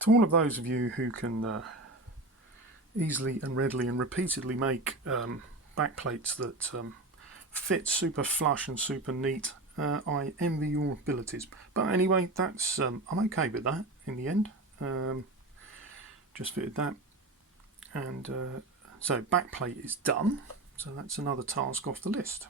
To all of those of you who can easily and readily and repeatedly make backplates that fit super flush and super neat, I envy your abilities. But anyway, that's I'm okay with that in the end. Just fitted that, and so backplate is done. So that's another task off the list.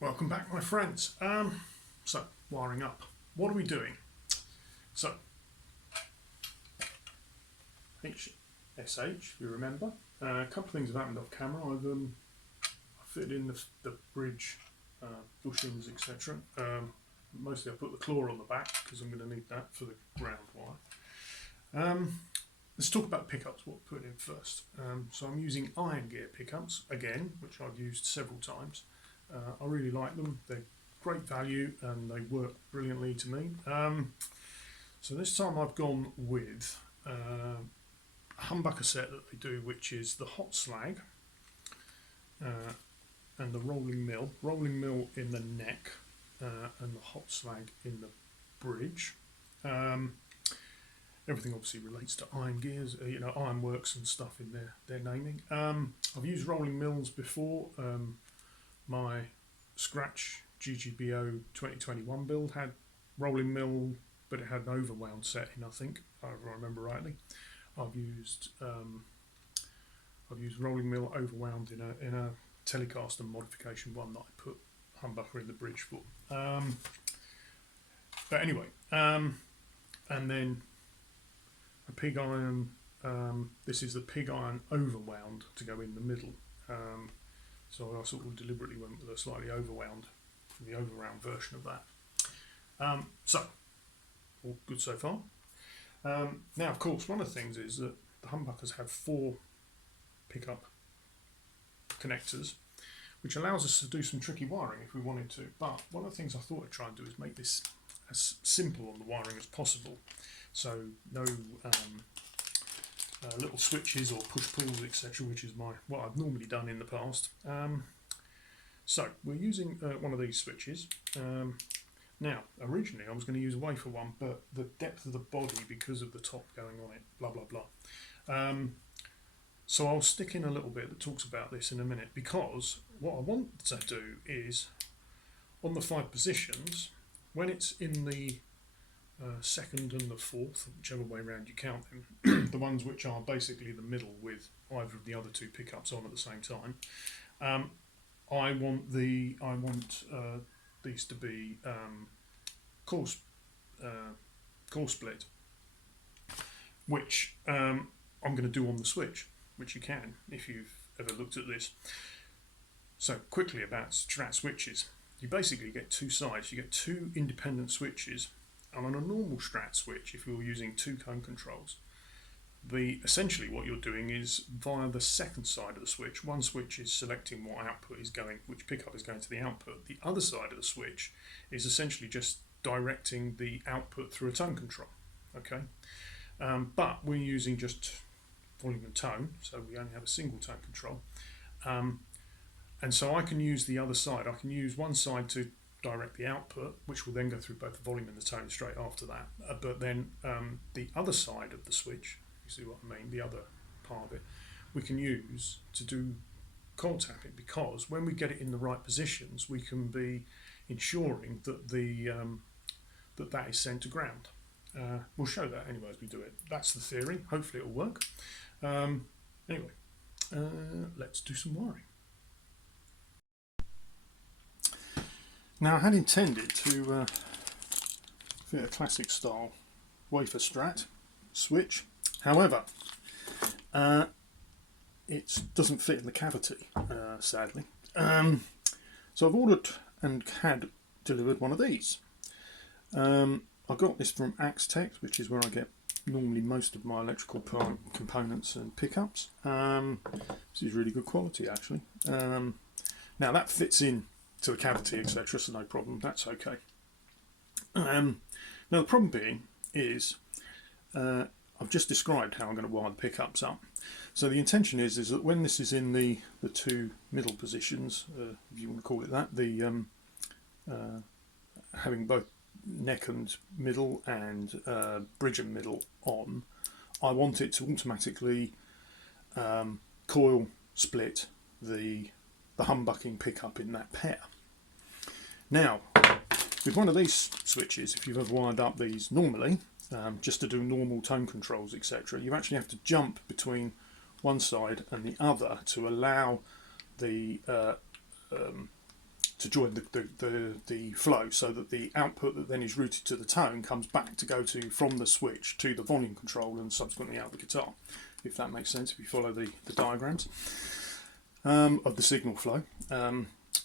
Welcome back, my friends. So, wiring up. What are we doing? So, HSH, if you remember. A couple of things have happened off camera. I've fitted in the bridge bushings, etc. Mostly I put the claw on the back because I'm going to need that for the ground wire. Let's talk about pickups, what to put in first. So I'm using iron gear pickups, again, which I've used several times. I really like them. They're great value and they work brilliantly to me. So this time I've gone with a humbucker set that they do, which is the hot slag and the rolling mill in the neck and the hot slag in the bridge. Everything obviously relates to iron gears, ironworks and stuff in their naming. I've used rolling mills before. My Scratch GGBO2023 build had rolling mill, but it had an overwound setting, I think, if I remember rightly. I've used rolling mill overwound in a Telecaster modification one that I put humbucker in the bridge for. But anyway, and then a pig iron. This is the pig iron overwound to go in the middle. So I sort of deliberately went with a slightly overwound, the overwound version of that. So, all good so far. Now, of course, one of the things is that the humbuckers have 4 pickup connectors, which allows us to do some tricky wiring if we wanted to. But one of the things I thought I'd try and do is make this as simple on the wiring as possible. So no little switches or push-pulls, etc., which is what I've normally done in the past. So we're using one of these switches. Now, originally I was going to use a wafer one, but the depth of the body, because of the top going on it, blah blah blah. So I'll stick in a little bit that talks about this in a minute, because what I want to do is, on the 5 positions, when it's in the second and the fourth, whichever way around you count them, the ones which are basically the middle with either of the other 2 pickups on at the same time, I want these to be core split, which I'm going to do on the switch, which you can if you've ever looked at this. So quickly about Strat switches, you basically get 2 sides. You get 2 independent switches. And on a normal Strat switch, if you're using 2 tone controls, essentially what you're doing is via the second side of the switch, one switch is selecting what output is going, which pickup is going to the output. The other side of the switch is essentially just directing the output through a tone control. Okay, but we're using just volume and tone, so we only have a single tone control. And so I can use the other side. I can use one side to direct the output, which will then go through both the volume and the tone straight after that. But then the other side of the switch, you see what I mean, the other part of it, we can use to do cold tapping, because when we get it in the right positions, we can be ensuring that the that is sent to ground. We'll show that anyway as we do it. That's the theory. Hopefully it'll work. Anyway, let's do some wiring. Now I had intended to fit a classic style wafer strat switch. However, it doesn't fit in the cavity, sadly. So I've ordered and had delivered one of these. I got this from Axe Tech, which is where I get normally most of my electrical components and pickups. This is really good quality, actually. Now that fits in to the cavity, etc., so no problem. That's okay. Now the problem being is I've just described how I'm going to wire the pickups up. So the intention is that when this is in the two middle positions, if you want to call it that, the having both neck and middle and bridge and middle on, I want it to automatically coil split the humbucking pickup in that pair. Now, with one of these switches, if you've ever wired up these normally, just to do normal tone controls, etc., you actually have to jump between one side and the other to allow the to join the flow, so that the output that then is routed to the tone comes back to go to from the switch to the volume control and subsequently out the guitar, if that makes sense, if you follow the diagrams of the signal flow.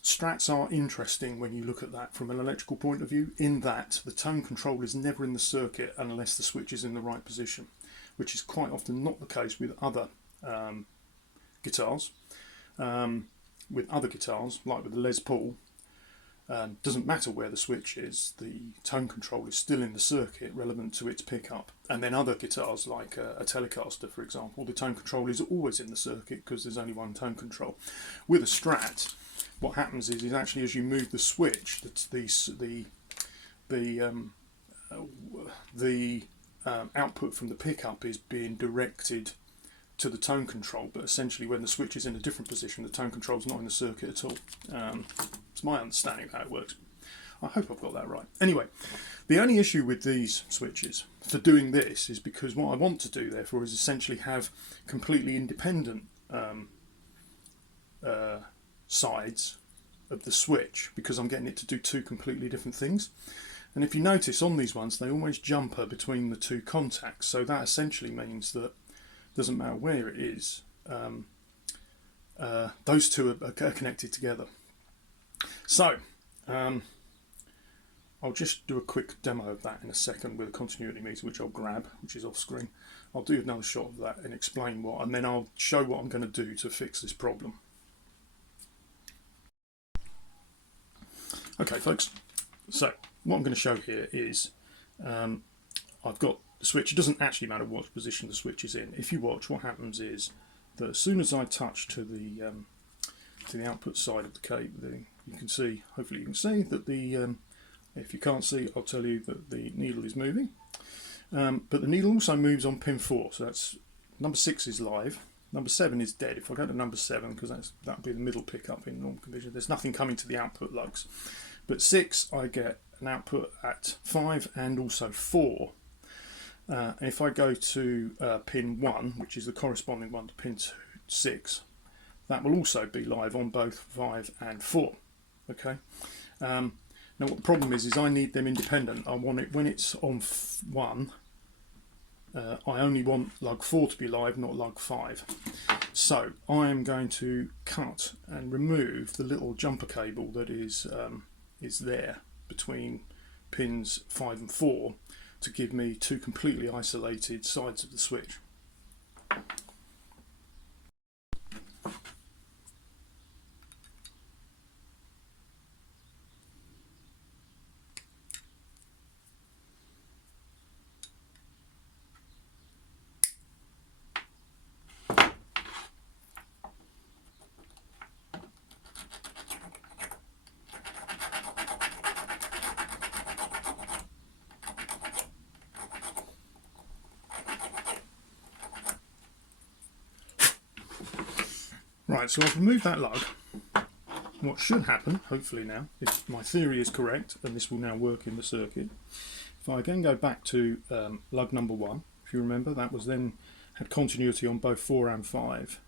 Strats are interesting when you look at that from an electrical point of view, in that the tone control is never in the circuit unless the switch is in the right position, which is quite often not the case with other guitars. With other guitars, like with the Les Paul, doesn't matter where the switch is, the tone control is still in the circuit relevant to its pickup. And then other guitars, like a Telecaster for example, the tone control is always in the circuit because there's only one tone control. With a Strat, what happens is actually as you move the switch, the output from the pickup is being directed to the tone control, but essentially when the switch is in a different position, the tone control is not in the circuit at all. It's my understanding of how it works. I hope I've got that right. Anyway, the only issue with these switches for doing this is because what I want to do therefore is essentially have completely independent sides of the switch, because I'm getting it to do two completely different things. And if you notice on these ones, they always jumper between the two contacts, so that essentially means that doesn't matter where it is, those two are connected together. So I'll just do a quick demo of that in a second with a continuity meter, which I'll grab, which is off screen. I'll do another shot of that and explain what, and then I'll show what I'm going to do to fix this problem. Okay folks, so what I'm going to show here is I've got the switch. It doesn't actually matter what position the switch is in. If you watch, what happens is that as soon as I touch to the output side of the cable, you can see, hopefully you can see that the if you can't see, I'll tell you that the needle is moving, but the needle also moves on pin 4, so that's number 6 is live, number 7 is dead. If I go to number 7, because that'll be the middle pickup in normal condition, there's nothing coming to the output lugs, but 6 I get an output at 5 and also 4. If I go to pin 1, which is the corresponding one to pin 6, that will also be live on both 5 and 4. Okay. Now what the problem is I need them independent. I want it when it's on 1. I only want lug 4 to be live, not lug 5. So I am going to cut and remove the little jumper cable that is there between pins 5 and 4 to give me two completely isolated sides of the switch. Right, so I've removed that lug, what should happen, hopefully now, if my theory is correct, and this will now work in the circuit, if I again go back to lug number 1, if you remember, that was then had continuity on both 4 and 5.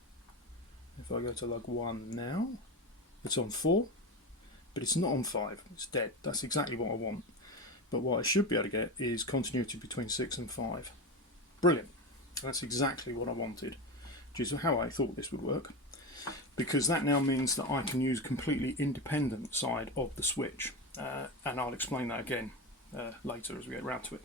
If I go to lug 1 now, it's on 4, but it's not on 5, it's dead. That's exactly what I want. But what I should be able to get is continuity between 6 and 5. Brilliant. That's exactly what I wanted, which is how I thought this would work, because that now means that I can use completely independent side of the switch, and I'll explain that again later as we get round to it.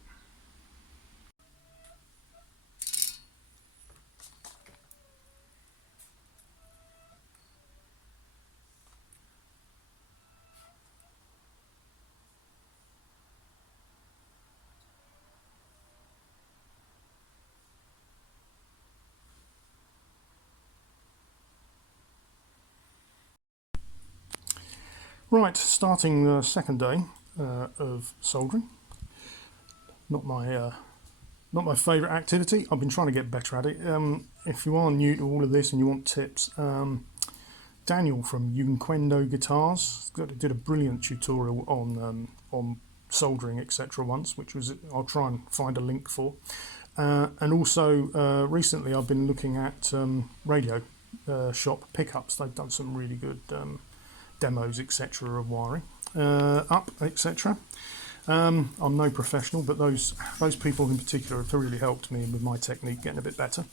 Right, starting the second day of soldering. Not my favourite activity. I've been trying to get better at it. If you are new to all of this and you want tips, Daniel from Unquendo Guitars did a brilliant tutorial on soldering, etc. once, which was, I'll try and find a link for. And also recently I've been looking at radio shop pickups. They've done some really good demos, etc. of wiring up, etc. I'm no professional, but those people in particular have really helped me with my technique getting a bit better.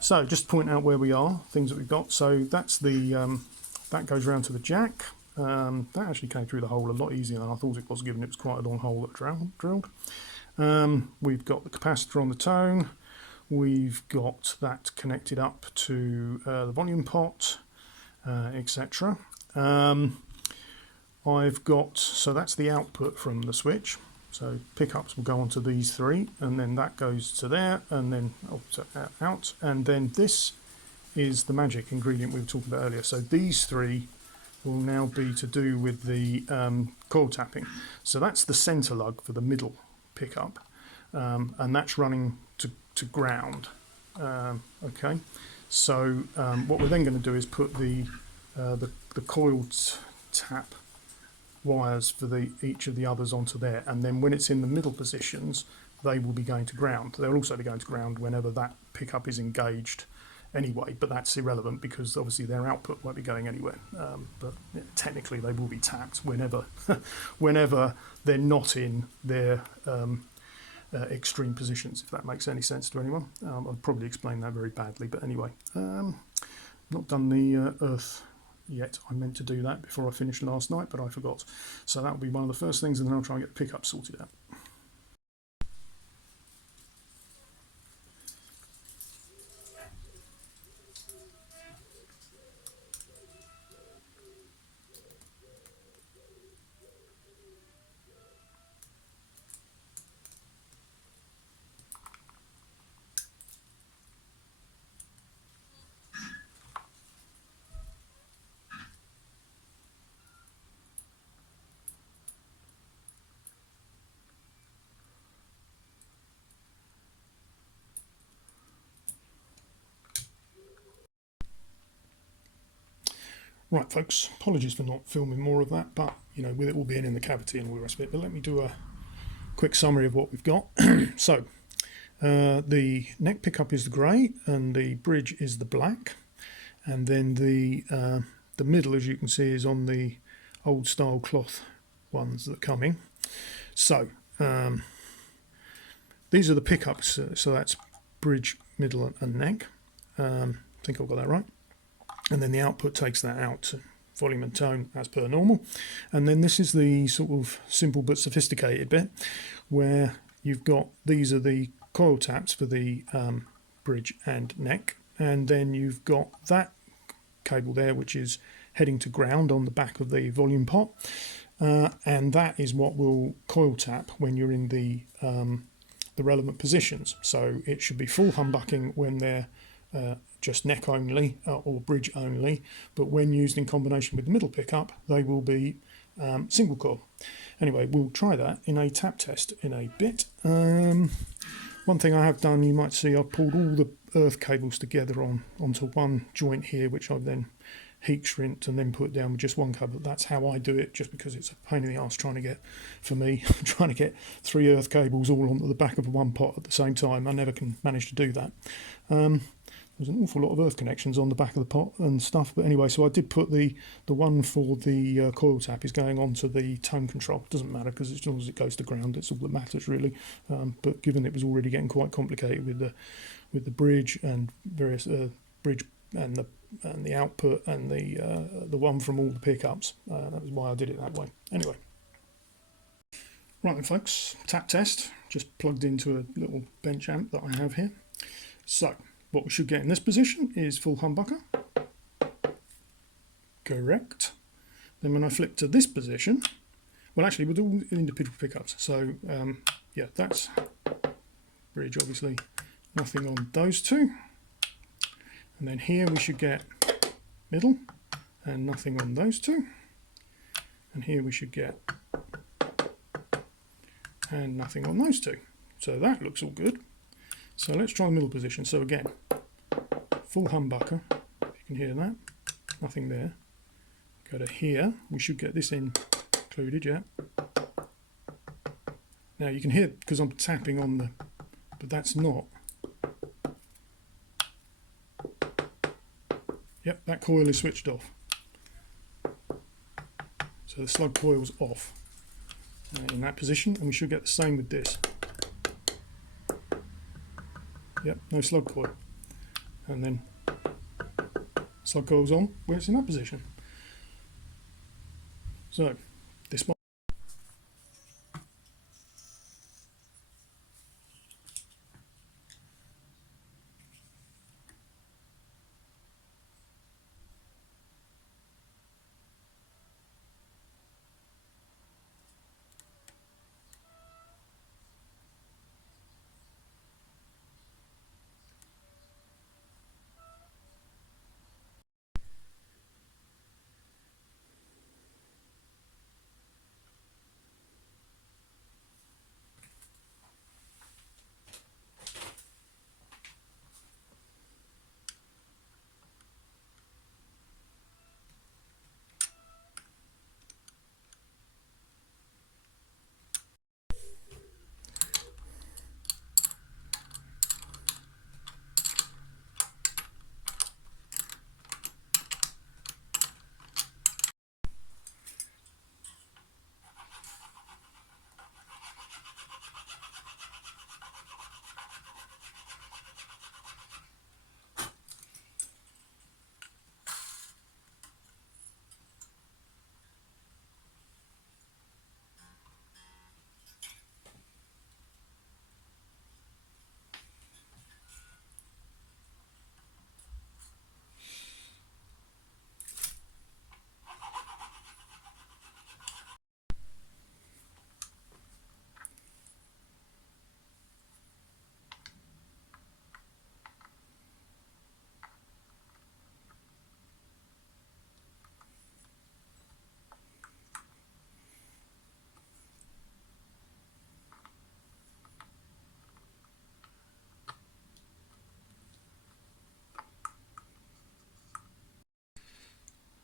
So just to point out where we are, things that we've got. So that's the that goes round to the jack. That actually came through the hole a lot easier than I thought it was, given it was quite a long hole that drilled. We've got the capacitor on the tone. We've got that connected up to the volume pot, etc. I've got, so that's the output from the switch. So pickups will go onto these 3, and then that goes to there, and then out. And then this is the magic ingredient we were talking about earlier. So these 3 will now be to do with the coil tapping. So that's the center lug for the middle pickup, and that's running to ground. Okay, so what we're then going to do is put the coiled tap wires for each of the others onto there, and then when it's in the middle positions, they will be going to ground. They'll also be going to ground whenever that pickup is engaged anyway, but that's irrelevant because obviously their output won't be going anywhere. But yeah, technically they will be tapped whenever whenever they're not in their extreme positions, if that makes any sense to anyone. I'll probably explain that very badly, but anyway, not done the earth yet. I meant to do that before I finished last night, but I forgot. So that will be one of the first things, and then I'll try and get the pickup sorted out. Right, folks, apologies for not filming more of that, but you know, with it all being in the cavity and all the rest of it, but let me do a quick summary of what we've got. So the neck pickup is the grey and the bridge is the black, and then the middle, as you can see, is on the old style cloth ones that come in. So these are the pickups, so that's bridge, middle and neck. I think I've got that right. And then the output takes that out to volume and tone as per normal. And then this is the sort of simple but sophisticated bit where you've got, these are the coil taps for the bridge and neck, and then you've got that cable there which is heading to ground on the back of the volume pot, and that is what will coil tap when you're in the relevant positions. So it should be full humbucking when they're just neck only or bridge only, but when used in combination with the middle pickup, they will be single coil. Anyway, we'll try that in a tap test in a bit. One thing I have done, you might see, I've pulled all the earth cables together onto one joint here, which I've then heat shrinked and then put down with just one cover. That's how I do it, just because it's a pain in the arse trying to get, for me, trying to get 3 earth cables all onto the back of one pot at the same time. I never can manage to do that. There's an awful lot of earth connections on the back of the pot and stuff, but anyway, so I did put the one for the coil tap is going onto the tone control. Doesn't matter, because as long as it goes to ground, it's all that matters really. But given it was already getting quite complicated with the bridge and various bridge and the output and the one from all the pickups, that was why I did it that way. Anyway, right then, folks, tap test just plugged into a little bench amp that I have here. So what we should get in this position is full humbucker. Correct. Then when I flip to this position, well, actually with all individual pickups. So yeah, that's bridge, obviously nothing on those two. And then here we should get middle and nothing on those two. And here we should get and nothing on those two. So that looks all good. So let's try the middle position. So again, full humbucker, if you can hear that, nothing there. Go to here, we should get this included, yeah. Now you can hear, because I'm tapping on the, but that's not. Yep, that coil is switched off. So the slug coil's off in that position, and we should get the same with this. Yep, no slug coil. And then slug coil's on where it's in that position. So this one.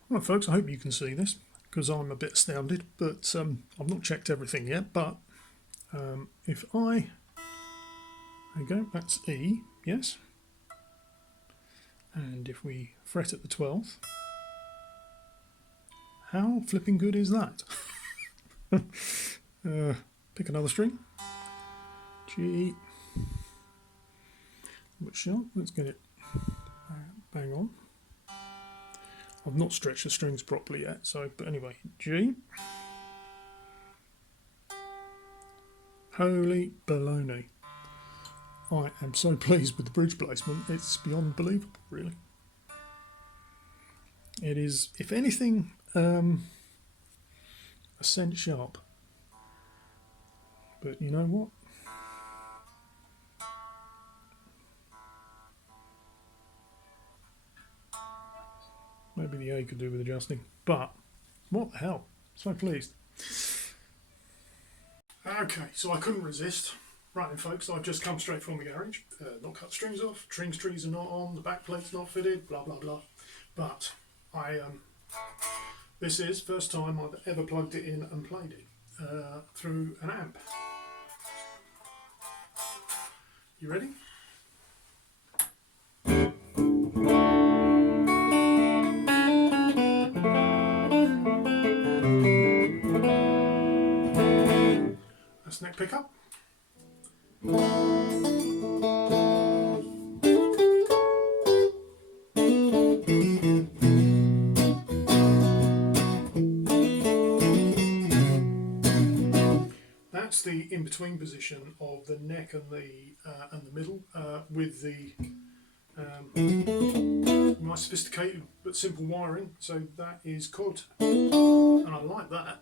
Well, folks, I hope you can see this, because I'm a bit astounded, but I've not checked everything yet. But if there you go, that's E, yes. And if we fret at the 12th, how flipping good is that? Pick another string, G, which let's get it bang on. I've not stretched the strings properly yet, so, but anyway, G. Holy baloney. I am so pleased with the bridge placement, it's beyond believable, really. It is, if anything, a cent sharp. But you know what? Maybe the A could do with adjusting, but what the hell? So pleased. Okay, so I couldn't resist. Right then, folks, I've just come straight from the garage. Not cut strings off, trees are not on, the back plate's not fitted, blah blah blah. But This is first time I've ever plugged it in and played it through an amp. You ready? That's neck pickup. That's the in-between position of the neck and the middle, with the nice sophisticated but simple wiring. So that is coil tap, and I like that.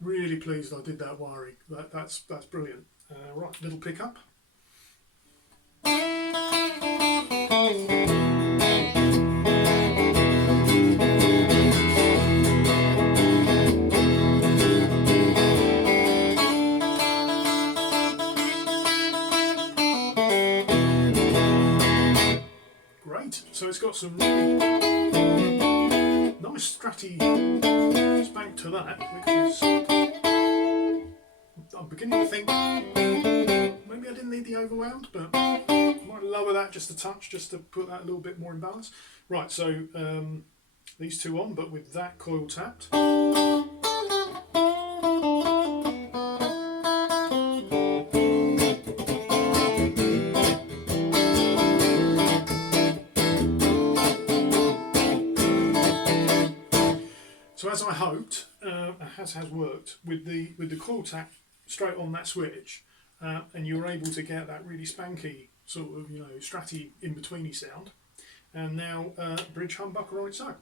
Really pleased I did that wiring. That's brilliant. Right, little pickup. Great. So it's got some really nice stratty spank to that, which is, I'm beginning to think maybe I didn't need the overwound, but I might lower that just a touch, just to put that a little bit more in balance. Right, so these two on, but with that coil tapped. So as I hoped, has worked with the coil tap straight on that switch, and you're able to get that really spanky sort of, you know, stratty in-betweeny sound. And now bridge humbucker on its own.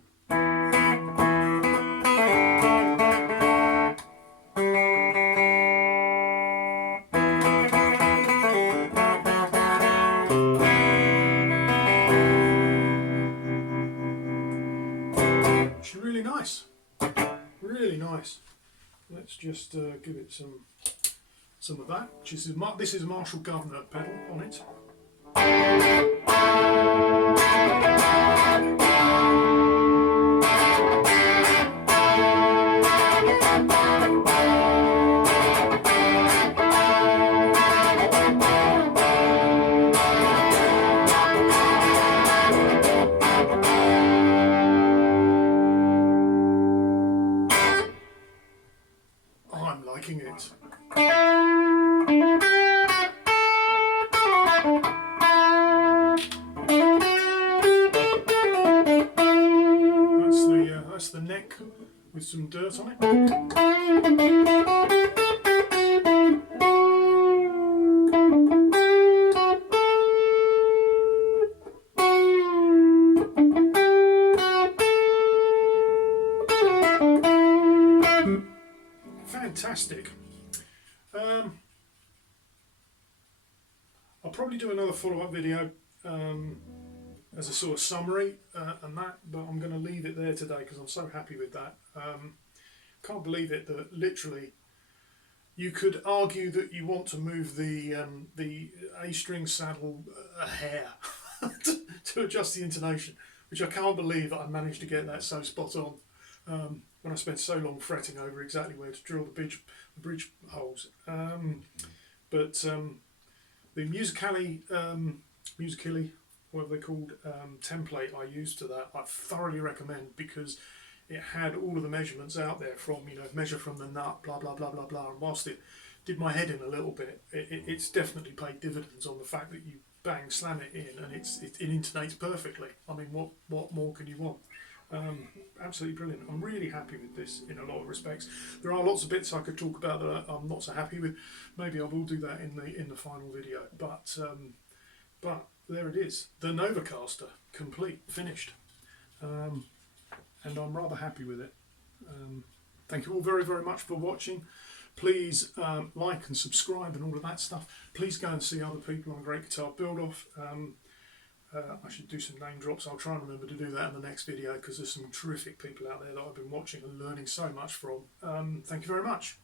Actually, really nice. Really nice. Let's just give it some of that. This is a Marshall Governor pedal on it. I'm liking it. That's the neck with some dirt on it. Fantastic. I'll probably do another follow-up video as a sort of summary and that, but I'm going to leave it there today because I'm so happy with that. Can't believe it that literally you could argue that you want to move the A-string saddle a hair to adjust the intonation, which I can't believe that I managed to get that so spot on when I spent so long fretting over exactly where to drill the bridge holes. But the Musicali, whatever they're called, template I used to that, I thoroughly recommend, because it had all of the measurements out there from, you know, measure from the nut, blah blah blah blah blah, and whilst it did my head in a little bit, it's definitely paid dividends on the fact that you bang slam it in and it intonates perfectly. I mean, what more can you want? Absolutely brilliant. I'm really happy with this in a lot of respects. There are lots of bits I could talk about that I'm not so happy with. Maybe I will do that in the final video. But there it is, the Novacaster, complete, finished, and I'm rather happy with it. Thank you all very, very much for watching. Please like and subscribe and all of that stuff. Please go and see other people on Great Guitar Build Off. I should do some name drops. I'll try and remember to do that in the next video, because there's some terrific people out there that I've been watching and learning so much from. Thank you very much.